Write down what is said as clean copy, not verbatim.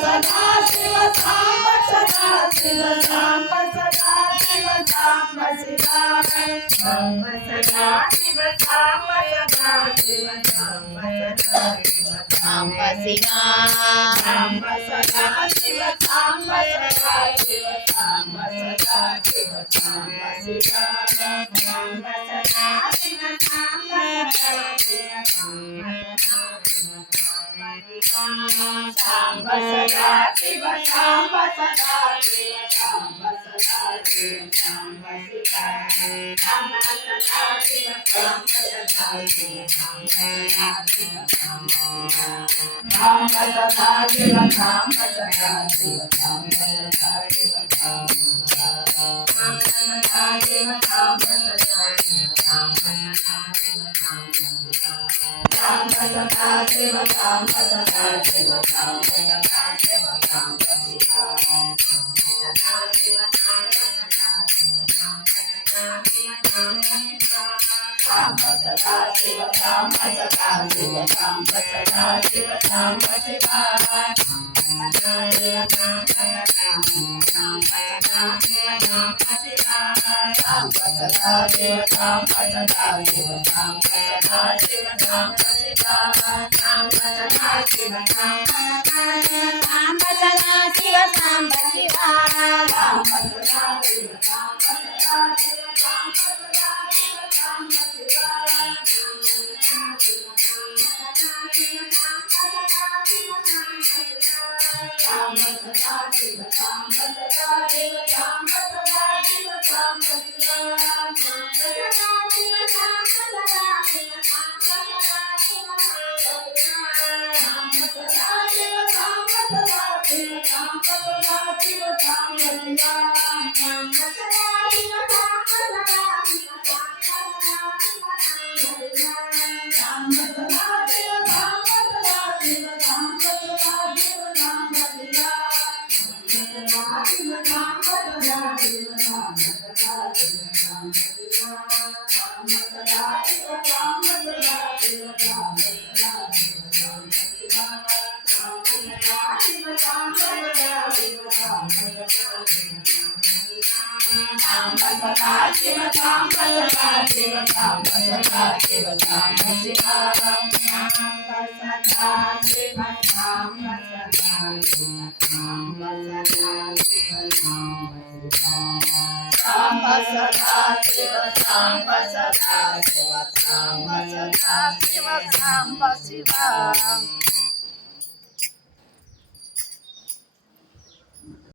सदा शिव सांब सदा शिव सांब सदा शिव सांब शिवा सांब सदा शिव सांब सदा शिव सांब सदा शिव सांब शिवा सांब सदा शिव सांब सदा शिव सांब सदा शिव सांब शिवा सांब सदा शिव सांब सदा शिव सांब सदा शिव सांब सदा शिव सांब सदा शिव सांब शिवा सांब सदा शिव सांब सदा शिव सांब सदा शिव सांब सदा शिव सांब सदा शिव सांब सदा शिव सांब सदा शिव सांब सदा शिव सांब सदा शिव सांब सदा शिव सांब सदा शिव सांब सदा शिव सांब शिवा सदा शिव सांब सदा शिव सांब सदा शिव सांब सदा शिव सांब शिवा सदा शिव सांब सदा शिव सांब शिवा सांब सदा शिव सांब सदा शिव सांब सदा शिव सांब शिवा सांब सदा शिव सांब सदा शिव सांब शिवा सांब सदा शिव सांब सदा शिव सांब सदा शिव सांब शिवा सांब सदा शिव सांब सदा शिव सांब सदा शिव सांब शिवा सांब सदा शिव सांब सदा शिव सांब सदा शिव सांब सदा शिव सांब सदा शिव सांब सदा शिव सांब शिवा सांब सदा शिव सांब सदा शिव सांब सदा शिव सांब सदा शिव सांब सदा शिव सांब शिवा शिव सांब सदा शिव सांब सदा शिव सांब शिवा सांब सदा शिव सांब सदा शिव सांब सदा शिव सांब शिवा सांब सदा शिव सांब सदा शिव सांब सदा सांब सदा शिव सांब सदा शिव सांब सदा शिव सांब शिवा सांब सदा शिव सांब सदा शिव सांब सदा शिव सांब सांब सदा शिव सांब सदा शिव सांब सदा शिव सांब शिवा